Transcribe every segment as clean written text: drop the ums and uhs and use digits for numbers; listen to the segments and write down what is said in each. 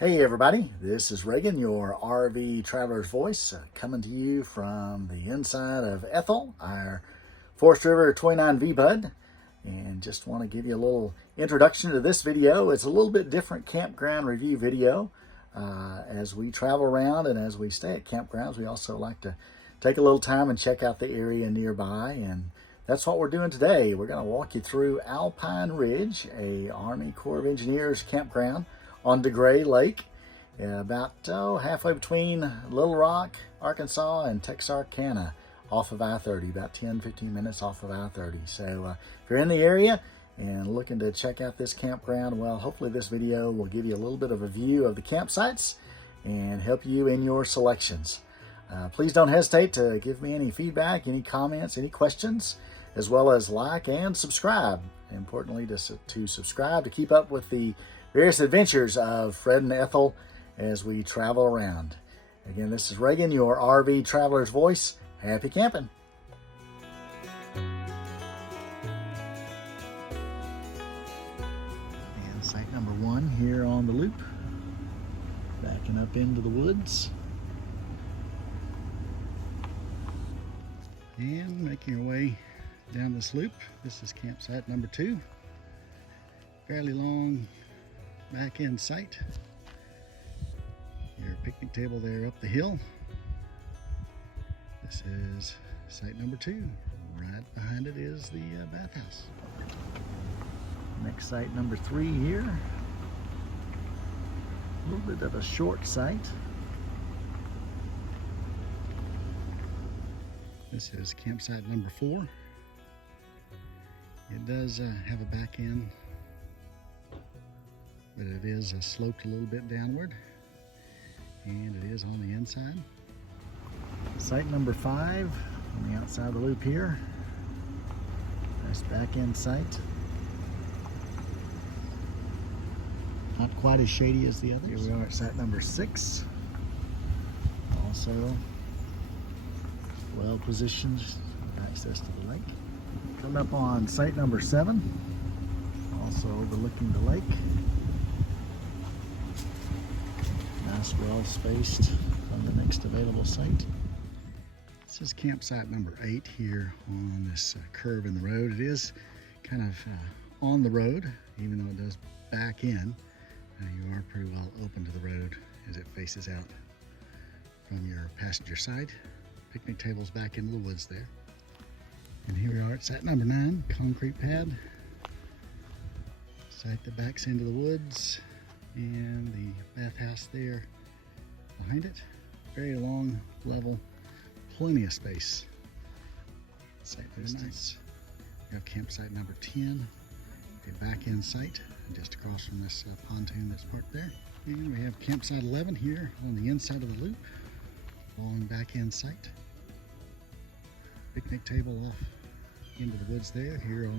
Hey everybody, this is Reagan, your RV Traveler's Voice, coming to you from the inside of Ethel, our Forest River 29 V-Bud, and just want to give you a little introduction to this video. It's a little bit different campground review video. As we travel around and as we stay at campgrounds, we also like to take a little time and check out the area nearby, and that's what we're doing today. We're going to walk you through Alpine Ridge, a Army Corps of Engineers campground on DeGray Lake, about halfway between Little Rock, Arkansas and Texarkana off of I-30, about 10-15 minutes off of I-30. So if you're in the area and looking to check out this campground, well, hopefully this video will give you a little bit of a view of the campsites and help you in your selections. Please don't hesitate to give me any feedback, any comments, any questions, as well as like and subscribe. Importantly, to subscribe to keep up with the various adventures of Fred and Ethel as we travel around. Again, this is Reagan, your RV Traveler's Voice. Happy camping. And site number one here on the loop, backing up into the woods. And making our way down this loop. This is campsite number two. Fairly long back end site. Your picnic table there up the hill. This is site number two. Right behind it is the bathhouse. Next site number three here. A little bit of a short site. This is campsite number four. It does have a back end, but it is sloped a little bit downward, and it is on the inside. Site number five on the outside of the loop here. Nice back end site. Not quite as shady as the others. Here we are at site number six. Also well positioned with access to the lake. Come up on site number seven, also overlooking the lake. Nice, well spaced from the next available site. This is campsite number 8 here on this curve in the road. It is kind of on the road, even though it does back in. You are pretty well open to the road as it faces out from your passenger side. Picnic tables back into the woods there. And here we are at site number 9, concrete pad. Site that backs into the woods, and the bathhouse there behind it. Very long, level, plenty of space. Site distance. We have campsite number 10, a back end site just across from this pontoon that's parked there. And we have campsite 11 here on the inside of the loop, long back end site. Picnic table off into the woods there, here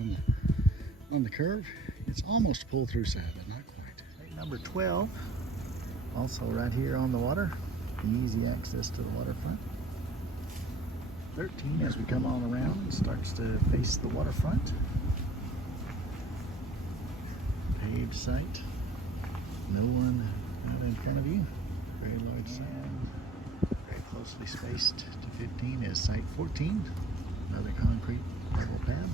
on the curve. It's almost pull through side, but not quite. Site number 12, also right here on the water, easy access to the waterfront. 13, as we come on around, starts to face the waterfront. Paved site, no one out in front of you. Very large site. Very closely spaced to 15 is site 14, another concrete level pad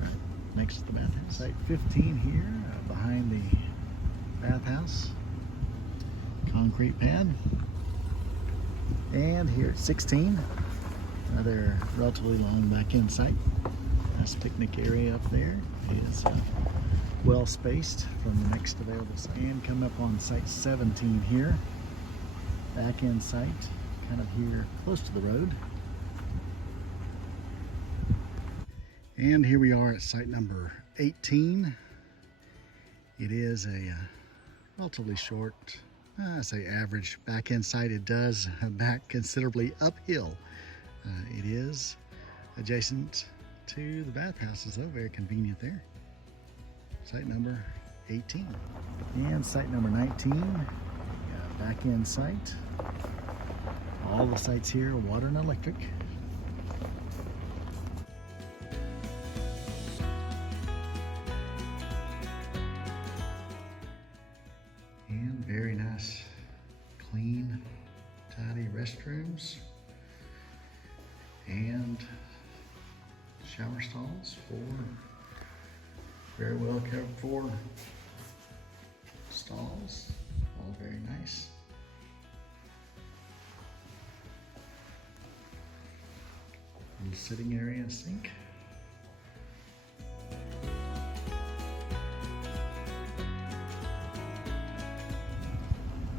right next to the bathhouse. Site 15 here behind the bathhouse, concrete pad. And here at 16, another relatively long back end site. Nice picnic area up there. It is well spaced from the next available site. And come up on site 17 here, back end site, kind of here close to the road. And here we are at site number 18. It is a relatively short, I say average back end site. It does back considerably uphill. It is adjacent to the bathhouses though, very convenient there. Site number 18. And site number 19, back end site. All the sites here, water and electric. shower stalls, 4 very well cared for stalls, all very nice. Little sitting area, sink.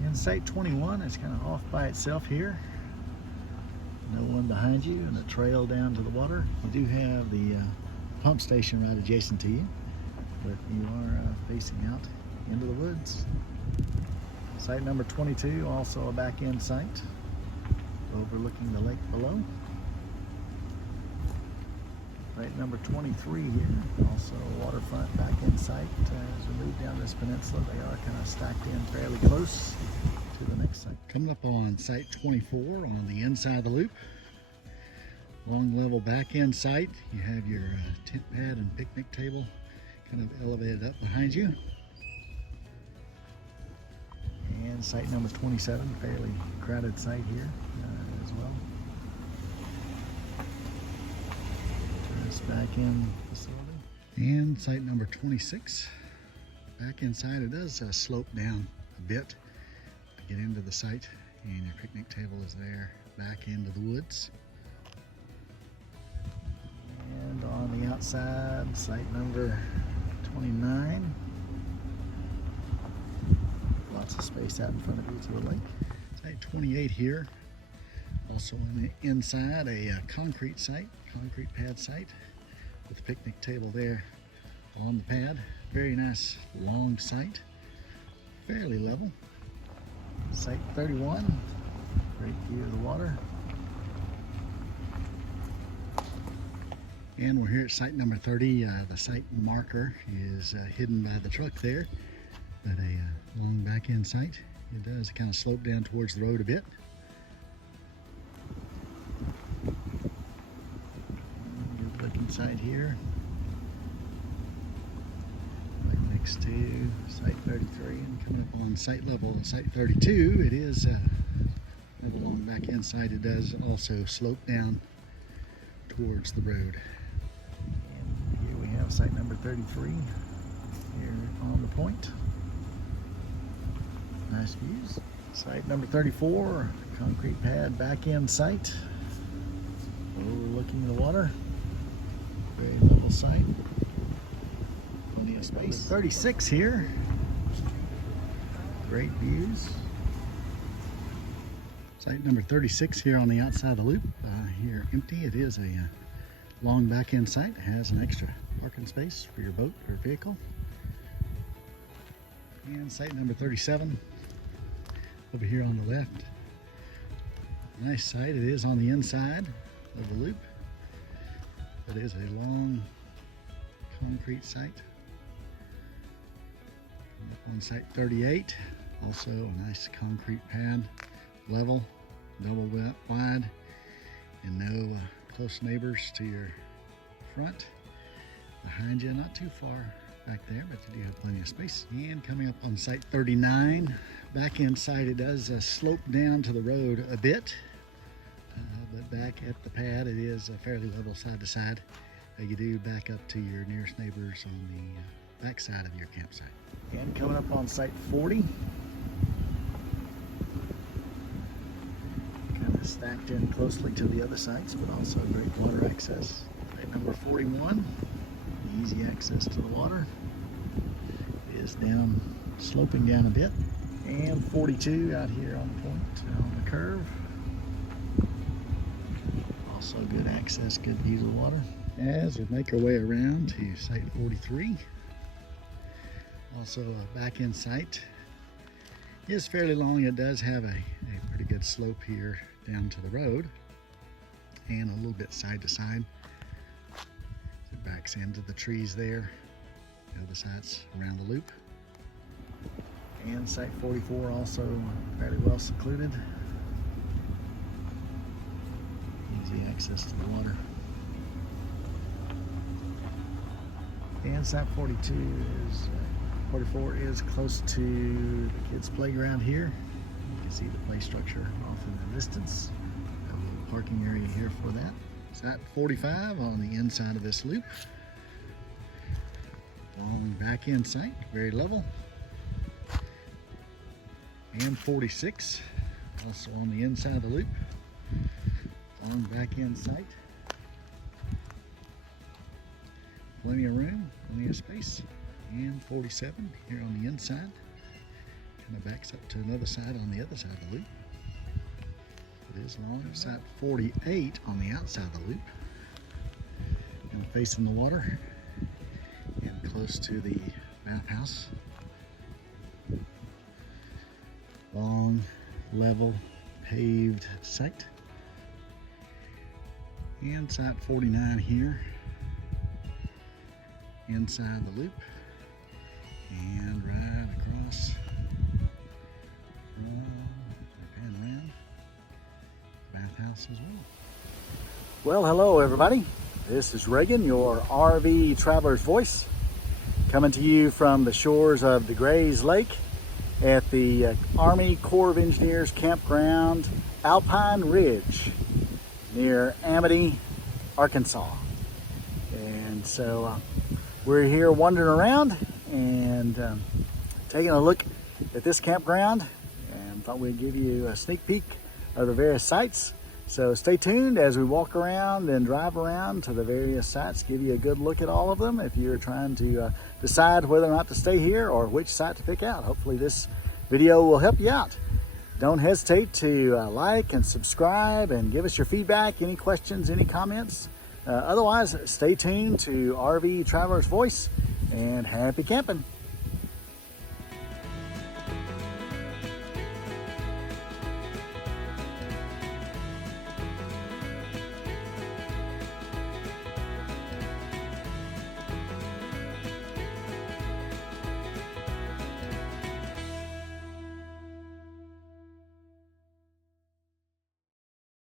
In Site 21, it's kind of off by itself here. No one behind you and a trail down to the water. You do have the pump station right adjacent to you, but you are facing out into the woods. Site number 22, also a back end site overlooking the lake below. Site number 23 here, also a waterfront back end site. As we move down this peninsula, they are kind of stacked in fairly close to the next site. Coming up on Site 24 on the inside of the loop. Long level back end site. You have your tent pad and picnic table kind of elevated up behind you. And site number 27, fairly crowded site here as well. This back end facility. And site number 26, back inside, it does slope down a bit to get into the site, and your picnic table is there back into the woods. And on the outside, site number 29. Lots of space out in front of you to the lake. Site 28 here. Also on the inside, a concrete site, concrete pad site with a picnic table there on the pad. Very nice long site, fairly level. Site 31, great view of the water. And we're here at site number 30. The site marker is hidden by the truck there, but a long back end site. It does kind of slope down towards the road a bit. Good looking site here. Right next to site 33, and coming up on site level, site 32, it is a long back end site. It does also slope down towards the road. Site number 33 here on the point. Nice views. Site number 34, concrete pad back end site overlooking the water. Very level site. Plenty of space. 36 here. Great views. Site number 36 here on the outside of the loop. Here empty. It is a long back end site. It has an extra parking space for your boat or vehicle. And site number 37 over here on the left. Nice site. It is on the inside of the loop. It is a long concrete site. Up on site 38, also a nice concrete pad, level, double wide, and no close neighbors to your front. Behind you, not too far back there, but you do have plenty of space. And coming up on site 39, back inside, it does slope down to the road a bit, but back at the pad, it is fairly level side to side. You do back up to your nearest neighbors on the back side of your campsite. And coming up on site 40, kind of stacked in closely to the other sites, but also great water access. Site number 41. Easy access to the water. It is down, sloping down a bit. And 42 out here on the point, on the curve. Also good access, good views of the water. As we make our way around to site 43, also a back end site. It is fairly long. It does have a pretty good slope here down to the road and a little bit side to side. It backs into the trees there. The other side's around the loop. And site 44 also fairly well secluded. Easy access to the water. And site 44 is close to the kids' playground here. You can see the play structure off in the distance. Have a little parking area here for that. Site 45 on the inside of this loop. Long back end sight, very level. And 46, also on the inside of the loop. Long back end sight. Plenty of room, plenty of space. And 47 here on the inside. Kind of backs up to another side on the other side of the loop. It is long. Site 48 on the outside of the loop. And facing the water and close to the bathhouse. Long, level, paved site. And site 49 here. Inside the loop. And right across pan around bathhouse as well. Well, hello everybody. This is Reagan, your RV traveler's voice, coming to you from the shores of DeGrays Lake at the Army Corps of Engineers Campground, Alpine Ridge, near Amity, Arkansas. And so we're here wandering around and taking a look at this campground, and thought we'd give you a sneak peek of the various sites. So stay tuned as we walk around and drive around to the various sites, give you a good look at all of them if you're trying to decide whether or not to stay here or which site to pick out. Hopefully this video will help you out. Don't hesitate to like and subscribe and give us your feedback, any questions, any comments. Otherwise, stay tuned to RV Traveler's Voice, and happy camping.